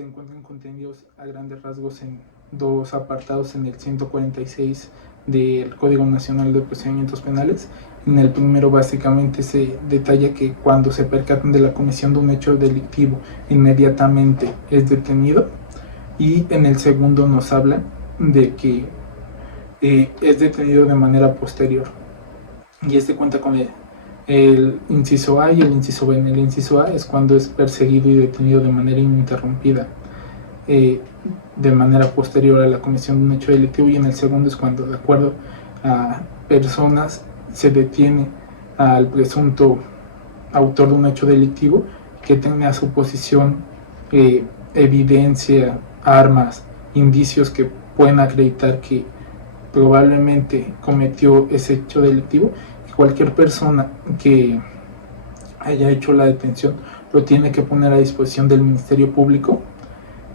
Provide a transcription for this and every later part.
se encuentran contenidos a grandes rasgos en dos apartados en el 146 del Código Nacional de Procedimientos Penales. En el primero básicamente se detalla que cuando se percatan de la comisión de un hecho delictivo inmediatamente es detenido, y en el segundo nos habla de que es detenido de manera posterior, y este cuenta con el inciso A y el inciso B. En el inciso A es cuando es perseguido y detenido de manera ininterrumpida de manera posterior a la comisión de un hecho delictivo, y en el segundo es cuando, de acuerdo a personas, se detiene al presunto autor de un hecho delictivo que tenga a su posición evidencia, armas, indicios que pueden acreditar que probablemente cometió ese hecho delictivo. Y cualquier persona que haya hecho la detención lo tiene que poner a disposición del Ministerio Público.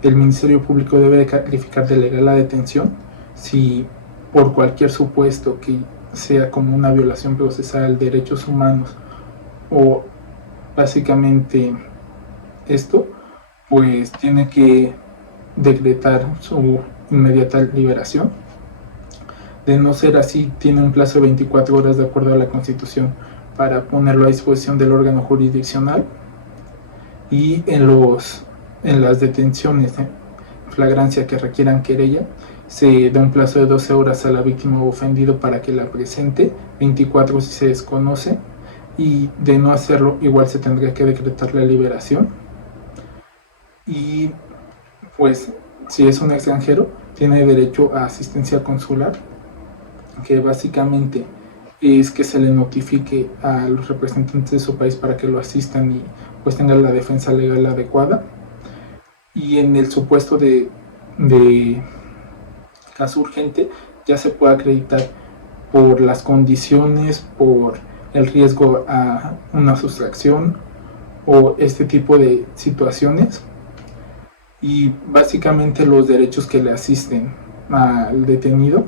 El Ministerio Público debe de calificar de legal la detención si por cualquier supuesto que sea como una violación procesal de derechos humanos o básicamente esto, pues tiene que decretar su inmediata liberación. De no ser así, tiene un plazo de 24 horas de acuerdo a la Constitución para ponerlo a disposición del órgano jurisdiccional. Y en las detenciones flagrancia que requieran querella, se da un plazo de 12 horas a la víctima o ofendido para que la presente, 24 si se desconoce, y de no hacerlo igual se tendría que decretar la liberación. Y pues si es un extranjero tiene derecho a asistencia consular, que básicamente es que se le notifique a los representantes de su país para que lo asistan y pues tenga la defensa legal adecuada. Y en el supuesto de caso urgente ya se puede acreditar por las condiciones, por el riesgo a una sustracción o este tipo de situaciones. Y básicamente los derechos que le asisten al detenido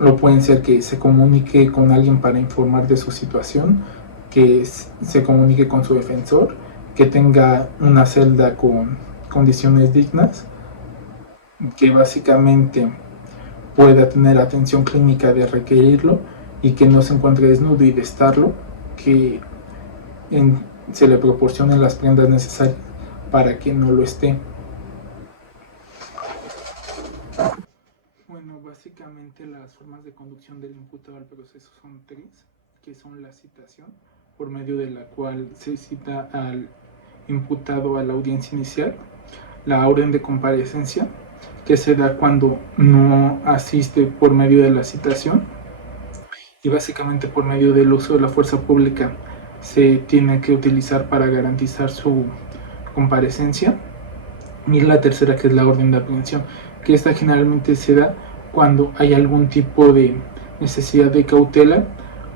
lo pueden ser que se comunique con alguien para informar de su situación, que se comunique con su defensor, que tenga una celda con condiciones dignas, que básicamente pueda tener atención clínica de requerirlo y que no se encuentre desnudo y de estarlo, que se le proporcionen las prendas necesarias para que no lo esté. Bueno, básicamente las formas de conducción del imputado al proceso son tres, que son la citación, por medio de la cual se cita al imputado a la audiencia inicial, la orden de comparecencia, que se da cuando no asiste por medio de la citación, y básicamente por medio del uso de la fuerza pública se tiene que utilizar para garantizar su comparecencia. Y la tercera, que es la orden de aprehensión, que esta generalmente se da cuando hay algún tipo de necesidad de cautela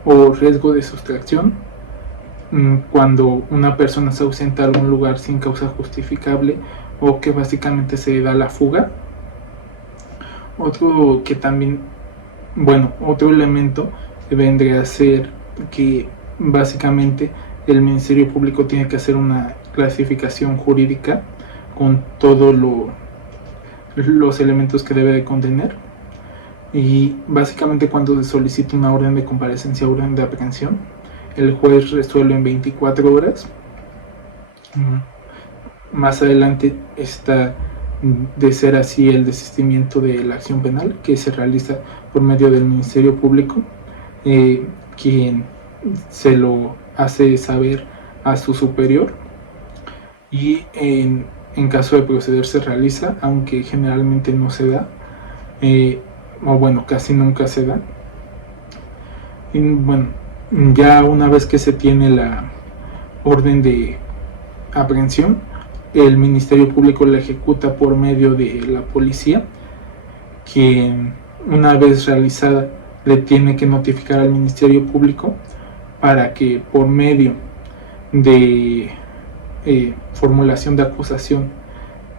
o riesgo de sustracción, cuando una persona se ausenta a algún lugar sin causa justificable o que básicamente se da la fuga. Otro que también, otro elemento vendría a ser que básicamente el Ministerio Público tiene que hacer una clasificación jurídica con todos los elementos que debe de contener, y básicamente cuando se solicita una orden de comparecencia o orden de aprehensión, el juez resuelve en 24 horas. Más adelante está, de ser así, el desistimiento de la acción penal, que se realiza por medio del Ministerio Público, quien se lo hace saber a su superior, y en caso de proceder se realiza, aunque generalmente no se da, casi nunca se da. Y ya una vez que se tiene la orden de aprehensión, el Ministerio Público la ejecuta por medio de la policía, quien una vez realizada le tiene que notificar al Ministerio Público para que por medio de formulación de acusación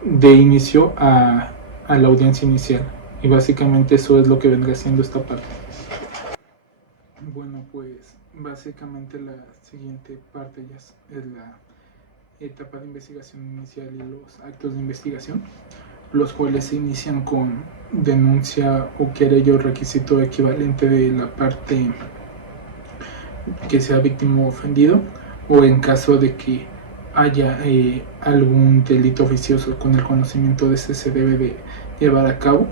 de inicio a la audiencia inicial. Y básicamente eso es lo que vendrá siendo esta parte. Bueno, pues básicamente la siguiente parte ya es la etapa de investigación inicial y los actos de investigación, los cuales se inician con denuncia o querella o requisito equivalente de la parte que sea víctima o ofendido, o en caso de que haya algún delito oficioso, con el conocimiento de ese se debe de llevar a cabo.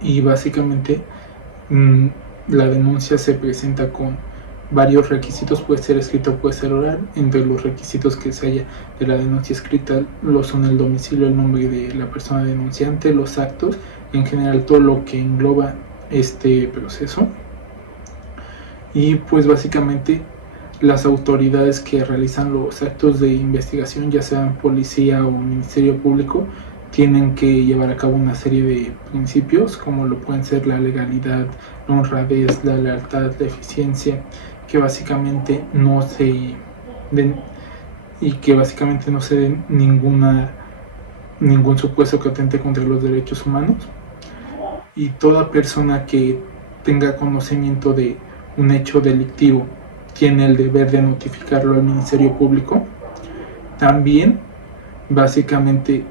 Y básicamente la denuncia se presenta con varios requisitos, puede ser escrito, puede ser oral. Entre los requisitos que se haya de la denuncia escrita lo son el domicilio, el nombre de la persona denunciante, los actos, en general todo lo que engloba este proceso. Y pues básicamente las autoridades que realizan los actos de investigación, ya sean policía o ministerio público, tienen que llevar a cabo una serie de principios, como lo pueden ser la legalidad, la honradez, la lealtad, la eficiencia, que básicamente no se den ningún supuesto que atente contra los derechos humanos. Y toda persona que tenga conocimiento de un hecho delictivo tiene el deber de notificarlo al Ministerio Público. También, básicamente,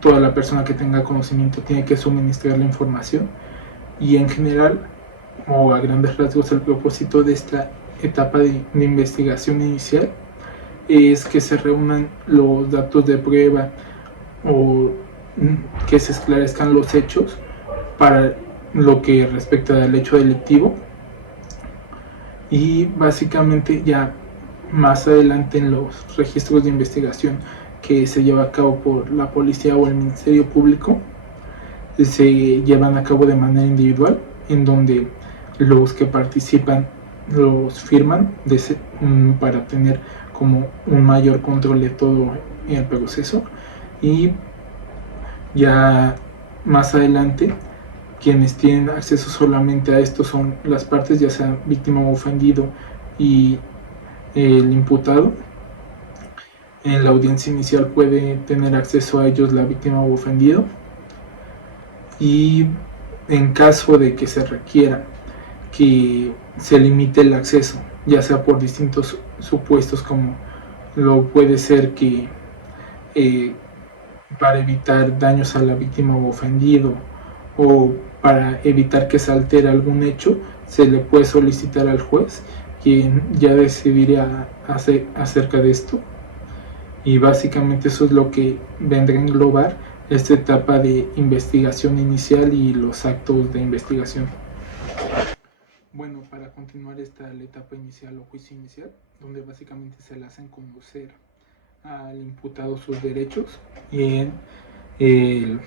toda la persona que tenga conocimiento tiene que suministrar la información. Y en general, o a grandes rasgos, el propósito de esta etapa de investigación inicial es que se reúnan los datos de prueba o que se esclarezcan los hechos para lo que respecta al hecho delictivo. Y básicamente ya más adelante en los registros de investigación que se lleva a cabo por la policía o el Ministerio Público se llevan a cabo de manera individual, en donde los que participan los firman para tener como un mayor control de todo el proceso. Y ya más adelante quienes tienen acceso solamente a esto son las partes, ya sea víctima o ofendido y el imputado. En la audiencia inicial puede tener acceso a ellos la víctima o ofendido, y en caso de que se requiera que se limite el acceso, ya sea por distintos supuestos, como lo puede ser que para evitar daños a la víctima o ofendido, o para evitar que se altere algún hecho, se le puede solicitar al juez, quien ya decidirá acerca de esto. Y básicamente eso es lo que vendrá a englobar esta etapa de investigación inicial y los actos de investigación. Bueno, para continuar está la etapa inicial o juicio inicial, donde básicamente se le hacen conocer al imputado sus derechos y en el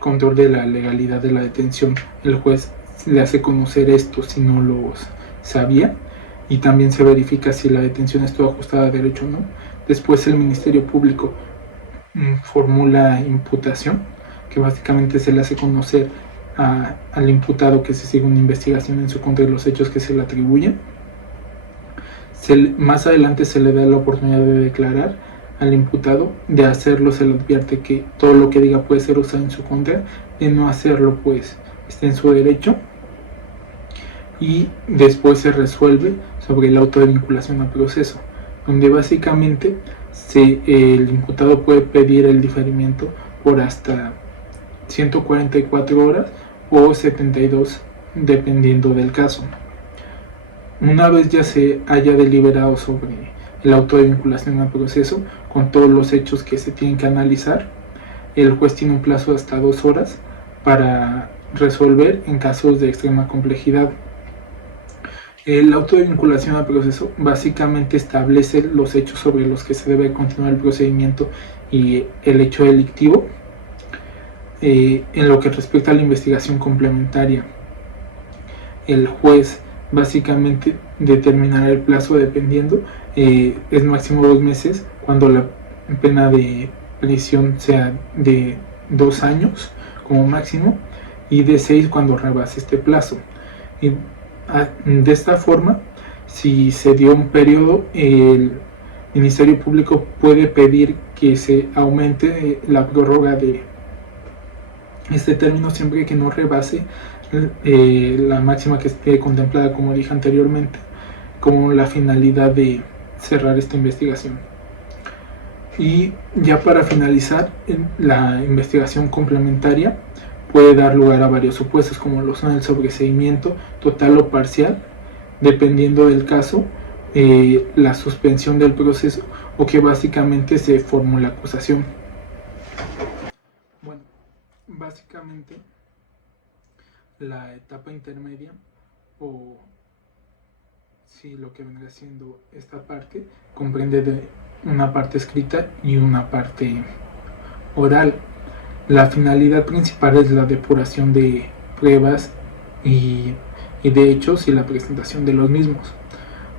control de la legalidad de la detención. El juez le hace conocer esto si no los sabía, y también se verifica si la detención estuvo ajustada a derecho o no. Después el Ministerio Público formula imputación, que básicamente se le hace conocer al imputado que se sigue una investigación en su contra de los hechos que se le atribuyen. Más adelante se le da la oportunidad de declarar al imputado. De hacerlo se le advierte que todo lo que diga puede ser usado en su contra. De no hacerlo, pues está en su derecho. Y después se resuelve sobre el auto de vinculación al proceso, donde básicamente el imputado puede pedir el diferimiento por hasta 144 horas o 72, dependiendo del caso. Una vez ya se haya deliberado sobre el auto de vinculación al proceso, con todos los hechos que se tienen que analizar, el juez tiene un plazo de hasta 2 horas para resolver en casos de extrema complejidad. El auto de vinculación al proceso básicamente establece los hechos sobre los que se debe continuar el procedimiento y el hecho delictivo. En lo que respecta a la investigación complementaria, el juez básicamente determinará el plazo dependiendo. Es máximo 2 meses cuando la pena de prisión sea de 2 años como máximo, y de 6 cuando rebase este plazo. Y de esta forma, si se dio un periodo, el Ministerio Público puede pedir que se aumente la prórroga de este término, siempre que no rebase la máxima que esté contemplada, como dije anteriormente, como la finalidad de cerrar esta investigación. Y ya para finalizar, la investigación complementaria puede dar lugar a varios supuestos, como lo son el sobreseimiento total o parcial, dependiendo del caso, la suspensión del proceso, o que básicamente se formula acusación. Bueno, básicamente la etapa intermedia, o si lo que vendrá siendo esta parte, comprende de una parte escrita y una parte oral. La finalidad principal es la depuración de pruebas y de hechos y la presentación de los mismos.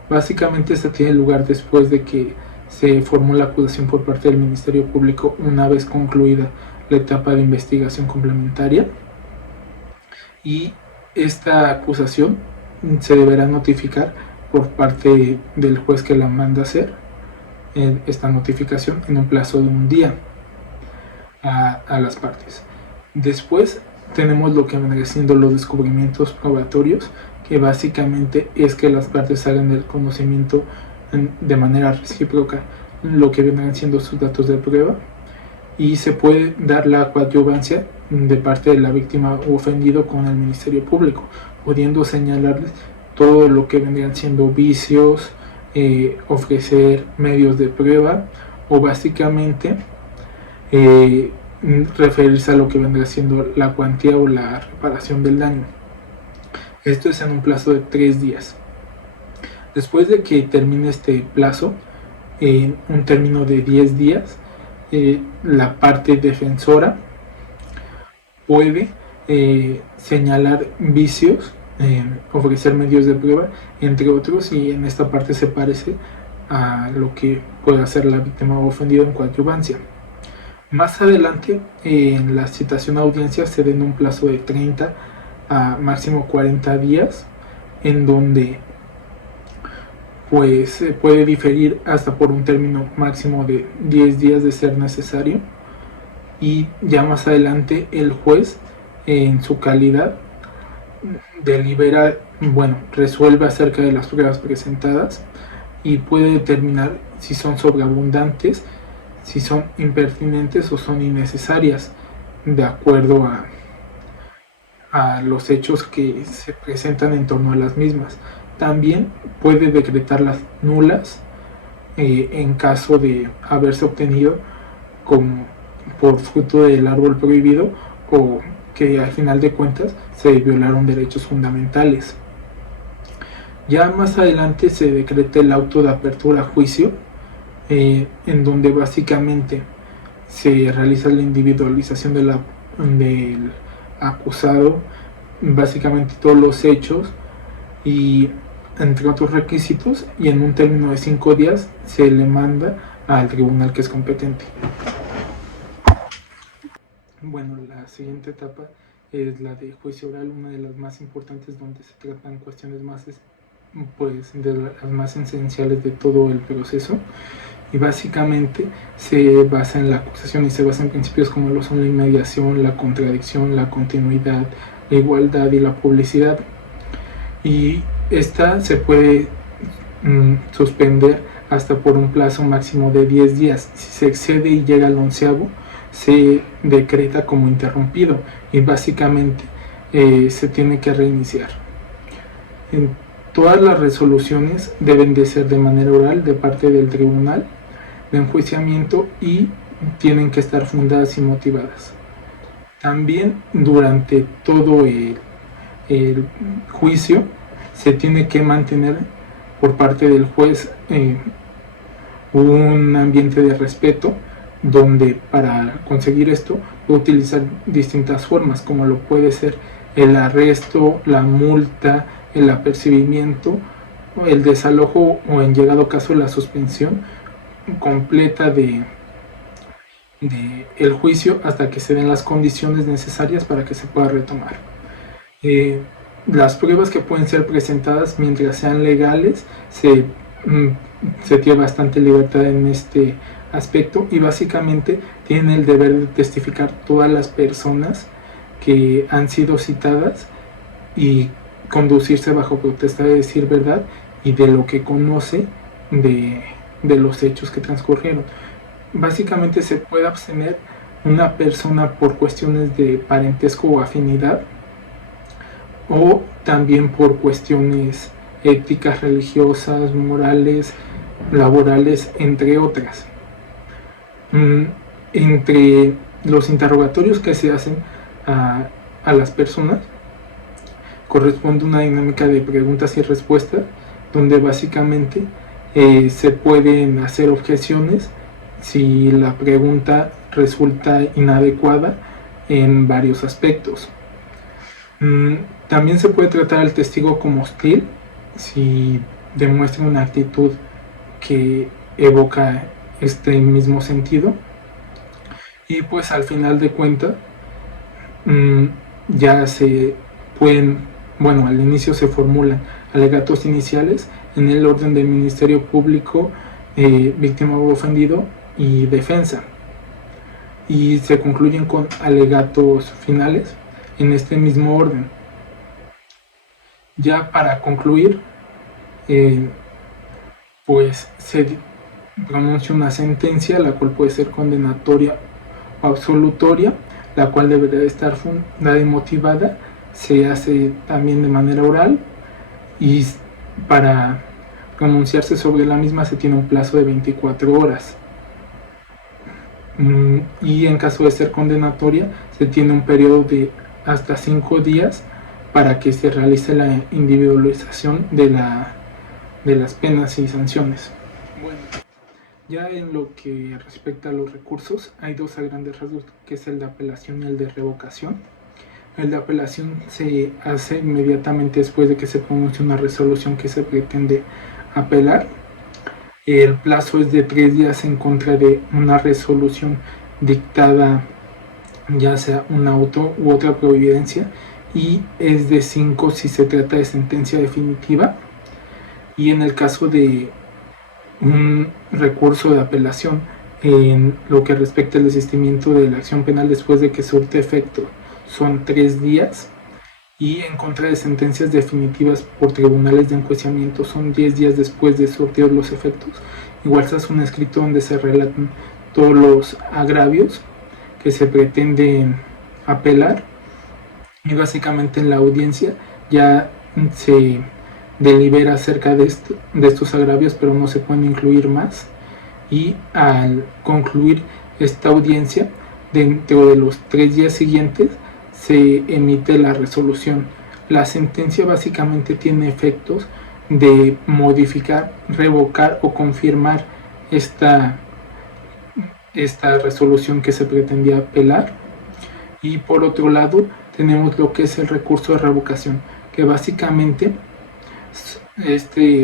Básicamente esta tiene lugar después de que se formó la acusación por parte del Ministerio Público, una vez concluida la etapa de investigación complementaria, y esta acusación se deberá notificar por parte del juez que la manda hacer esta notificación en un plazo de un día a las partes. Después tenemos lo que vendría siendo los descubrimientos probatorios, que básicamente es que las partes hagan del conocimiento de manera recíproca lo que vendrán siendo sus datos de prueba, y se puede dar la coadyuvancia de parte de la víctima u ofendido con el Ministerio Público, pudiendo señalarles todo lo que vendrían siendo vicios, ofrecer medios de prueba, o básicamente referirse a lo que vendrá siendo la cuantía o la reparación del daño. Esto es en un plazo de 3 días. Después de que termine este plazo, en un término de 10 días, la parte defensora puede señalar vicios, ofrecer medios de prueba, entre otros, y en esta parte se parece a lo que puede hacer la víctima o ofendido en coadyuvancia. Más adelante, en la citación a audiencia se den un plazo de 30 a máximo 40 días, en donde pues puede diferir hasta por un término máximo de 10 días de ser necesario, y ya más adelante el juez, en su calidad, delibera, resuelve acerca de las pruebas presentadas y puede determinar si son sobreabundantes, si son impertinentes o son innecesarias, de acuerdo a los hechos que se presentan en torno a las mismas. También puede decretarlas nulas en caso de haberse obtenido como por fruto del árbol prohibido, o que al final de cuentas se violaron derechos fundamentales. Ya más adelante se decreta el auto de apertura a juicio, en donde básicamente se realiza la individualización del acusado, básicamente todos los hechos y entre otros requisitos, y en un término de 5 días se le manda al tribunal que es competente. Bueno, la siguiente etapa es la de juicio oral, una de las más importantes, donde se tratan cuestiones más, de las más esenciales de todo el proceso, y básicamente se basa en la acusación y se basa en principios como lo son la inmediación, la contradicción, la continuidad, la igualdad y la publicidad. Y esta se puede suspender hasta por un plazo máximo de 10 días. Si se excede y llega al 11º, se decreta como interrumpido y básicamente se tiene que reiniciar. Todas las resoluciones deben de ser de manera oral de parte del tribunal de enjuiciamiento y tienen que estar fundadas y motivadas. También durante todo el juicio se tiene que mantener por parte del juez un ambiente de respeto, donde para conseguir esto puede utilizar distintas formas, como lo puede ser el arresto, la multa, el apercibimiento, el desalojo o, en llegado caso, la suspensión completa de el juicio hasta que se den las condiciones necesarias para que se pueda retomar. Las pruebas que pueden ser presentadas, mientras sean legales, se tiene bastante libertad en este aspecto, y básicamente tienen el deber de testificar todas las personas que han sido citadas y conducirse bajo potestad de decir verdad y de lo que conoce de los hechos que transcurrieron. básicamente se puede abstener una persona por cuestiones de parentesco o afinidad, o también por cuestiones éticas, religiosas, morales, laborales, entre otras. Entre los interrogatorios que se hacen a las personas corresponde una dinámica de preguntas y respuestas, donde básicamente se pueden hacer objeciones si la pregunta resulta inadecuada en varios aspectos. También se puede tratar al testigo como hostil si demuestra una actitud que evoca este mismo sentido. Y pues al final de cuentas ya se pueden, bueno, al inicio se formulan alegatos iniciales en el orden del Ministerio Público, víctima o ofendido y defensa, y se concluyen con alegatos finales en este mismo orden. Ya para concluir, pues se pronuncia una sentencia, la cual puede ser condenatoria o absolutoria, la cual deberá estar fundada y motivada. Se hace también de manera oral, y para pronunciarse sobre la misma se tiene un plazo de 24 horas. Y en caso de ser condenatoria se tiene un periodo de hasta 5 días para que se realice la individualización de las penas y sanciones. Bueno, ya en lo que respecta a los recursos, hay dos a grandes rasgos, que es el de apelación y el de revocación. El de apelación se hace inmediatamente después de que se pronuncie una resolución que se pretende apelar. El plazo es de 3 días en contra de una resolución dictada, ya sea un auto u otra providencia, y es de 5 si se trata de sentencia definitiva. Y en el caso de un recurso de apelación, en lo que respecta al desistimiento de la acción penal después de que surte efecto, son 3 días, y en contra de sentencias definitivas por tribunales de enjuiciamiento son 10 días después de surtir los efectos. Igual se hace un escrito donde se relatan todos los agravios que se pretenden apelar, y básicamente en la audiencia ya se delibera acerca de estos agravios, pero no se pueden incluir más, y al concluir esta audiencia, dentro de los 3 días siguientes se emite la resolución. La sentencia básicamente tiene efectos de modificar, revocar o confirmar esta resolución que se pretendía apelar. Y por otro lado tenemos lo que es el recurso de revocación, que básicamente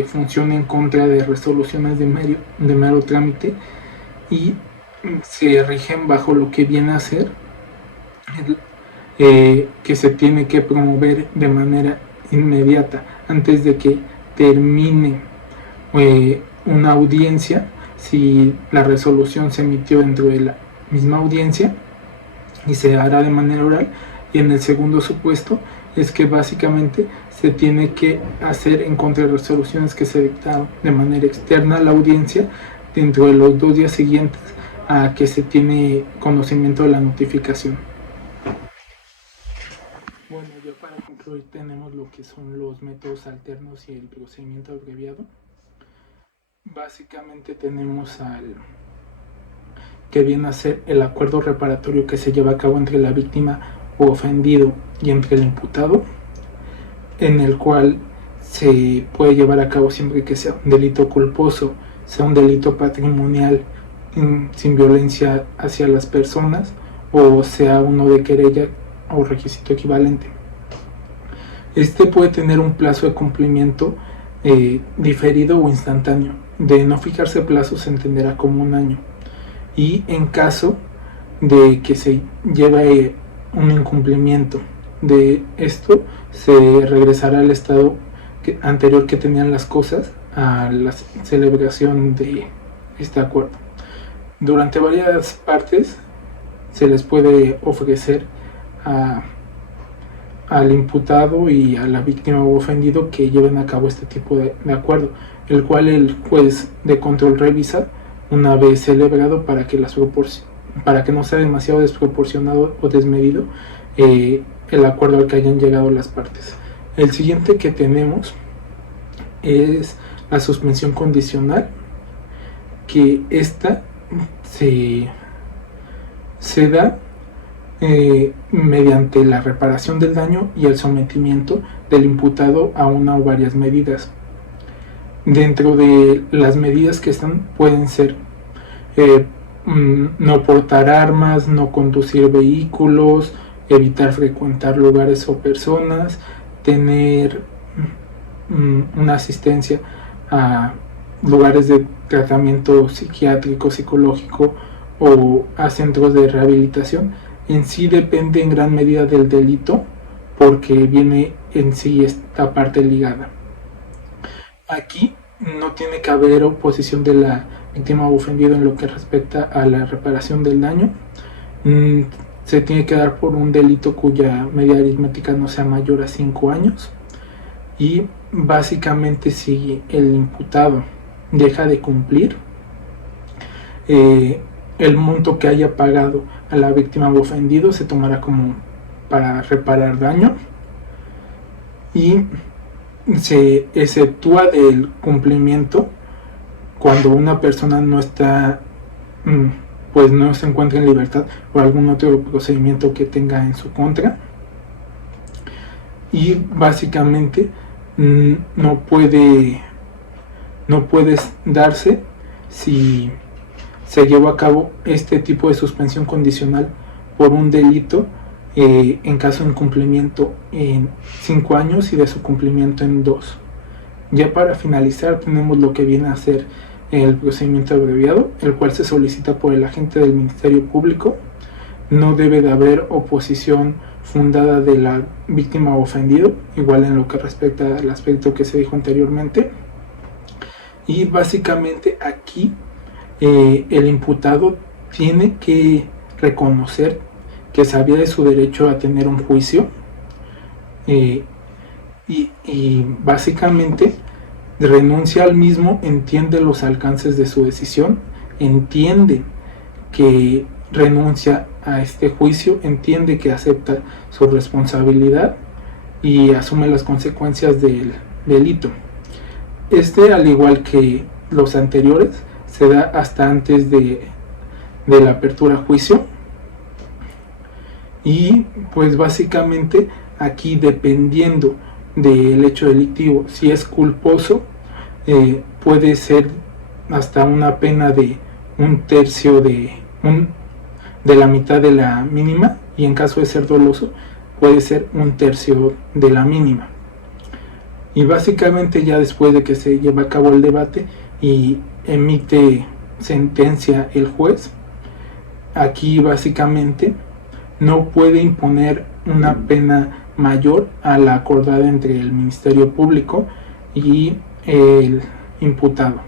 funciona en contra de resoluciones de mero trámite, y se rigen bajo lo que viene a ser que se tiene que promover de manera inmediata antes de que termine una audiencia, si la resolución se emitió dentro de la misma audiencia, y se hará de manera oral. Y en el segundo supuesto es que básicamente se tiene que hacer en contra de resoluciones que se dictaron de manera externa a la audiencia dentro de los 2 días siguientes a que se tiene conocimiento de la notificación. Bueno, ya para concluir tenemos lo que son los métodos alternos y el procedimiento abreviado. Básicamente tenemos que viene a ser el acuerdo reparatorio que se lleva a cabo entre la víctima o ofendido y entre el imputado, en el cual se puede llevar a cabo siempre que sea un delito culposo, sea un delito patrimonial sin violencia hacia las personas, o sea uno de querella o requisito equivalente. Este puede tener un plazo de cumplimiento diferido o instantáneo. De no fijarse plazo se entenderá como 1 año, y en caso de que se lleve un incumplimiento de esto, se regresará al estado anterior que tenían las cosas a la celebración de este acuerdo. Durante varias partes se les puede ofrecer al imputado y a la víctima o ofendido que lleven a cabo este tipo de acuerdo, el cual el juez de control revisa una vez celebrado para que no sea demasiado desproporcionado o desmedido el acuerdo al que hayan llegado las partes. El siguiente que tenemos es la suspensión condicional, que esta se da mediante la reparación del daño y el sometimiento del imputado a una o varias medidas. Dentro de las medidas que están pueden ser no portar armas, no conducir vehículos, evitar frecuentar lugares o personas, tener una asistencia a lugares de tratamiento psiquiátrico, psicológico o a centros de rehabilitación. En sí depende en gran medida del delito, porque viene en sí esta parte ligada. Aquí no tiene que haber oposición de la víctima o ofendido en lo que respecta a la reparación del daño. Se tiene que dar por un delito cuya media aritmética no sea mayor a 5 años. Y básicamente, si el imputado deja de cumplir, el monto que haya pagado a la víctima o ofendido se tomará como para reparar daño, y se exceptúa del cumplimiento cuando una persona no está, pues no se encuentra en libertad por algún otro procedimiento que tenga en su contra. Y básicamente no puede darse si se llevó a cabo este tipo de suspensión condicional por un delito en caso de incumplimiento en 5 años y de su cumplimiento en 2. Ya para finalizar, tenemos lo que viene a ser el procedimiento abreviado, el cual se solicita por el agente del Ministerio Público. No debe de haber oposición fundada de la víctima o ofendido, igual en lo que respecta al aspecto que se dijo anteriormente. Y básicamente aquí el imputado tiene que reconocer que sabía de su derecho a tener un juicio, y básicamente renuncia al mismo, entiende los alcances de su decisión, entiende que renuncia a este juicio, entiende que acepta su responsabilidad y asume las consecuencias del delito. Al igual que los anteriores, se da hasta antes de la apertura a juicio. Y pues básicamente aquí, dependiendo del hecho delictivo, si es culposo, puede ser hasta una pena de 1/3 de la mitad de la mínima, y en caso de ser doloso puede ser 1/3 de la mínima. Y básicamente, ya después de que se lleva a cabo el debate y emite sentencia el juez, aquí básicamente no puede imponer una pena mayor a la acordada entre el Ministerio Público y el imputado.